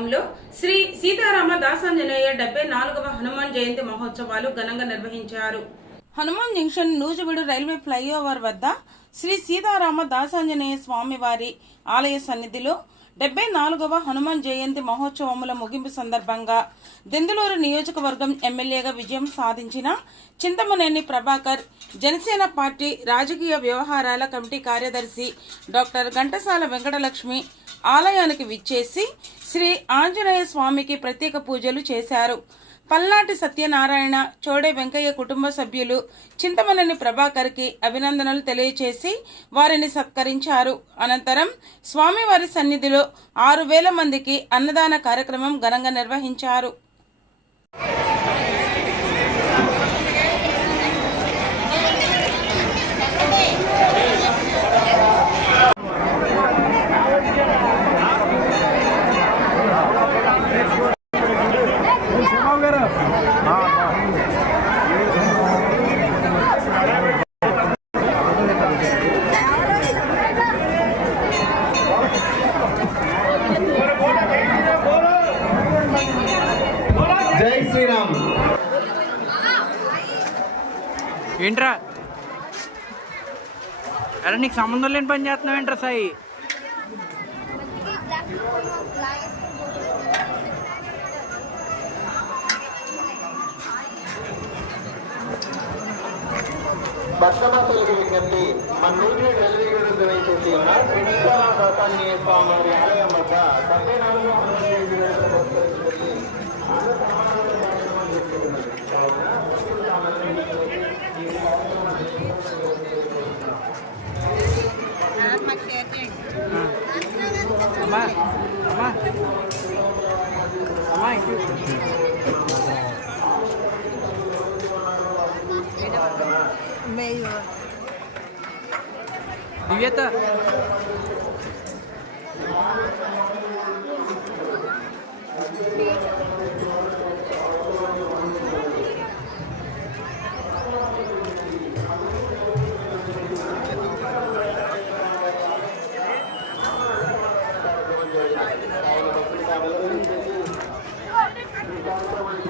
కార్యక్రమంలో శ్రీ సీతారామ దాసాంజనేయ డెబ్బై నాలుగవ హనుమాన్ జయంతి మహోత్సవాలు ఘనంగా నిర్వహించారు. Hanuman junction Nuzvid railway flyover వద్ద శ్రీ సీతారామ దాసాంజనేయ స్వామివారి ఆలయ సన్నిధిలో డెబ్బై నాలుగవ హనుమాన్ జయంతి మహోత్సవముల ముగింపు సందర్భంగా దెందులూరు నియోజకవర్గం ఎమ్మెల్యేగా విజయం సాధించిన చింతమనేని ప్రభాకర్ జనసేన పార్టీ రాజకీయ వ్యవహారాల కమిటీ కార్యదర్శి డాక్టర్ ఘంటసాల వెంకటలక్ష్మి ఆలయానికి విచ్చేసి శ్రీ ఆంజనేయ స్వామికి ప్రత్యేక పూజలు చేశారు. పల్నాటి సత్యనారాయణ చోడే వెంకయ్య కుటుంబ సభ్యులు చింతమనేని ప్రభాకర్కి అభినందనలు తెలియచేసి వారిని సత్కరించారు. అనంతరం స్వామివారి సన్నిధిలో ఆరు వేల మందికి అన్నదాన కార్యక్రమం ఘనంగా నిర్వహించారు. జై శ్రీరామ్. ఏంట్రా? అరే నీకు సంబంధం లేని పని చేస్తున్నావు ఏంట్రా సాయి? విజ్ఞప్తి మన నూజివీడు ఉన్న స్వామి ఆలయం వద్ద దివ్యత Thank you. Thank you.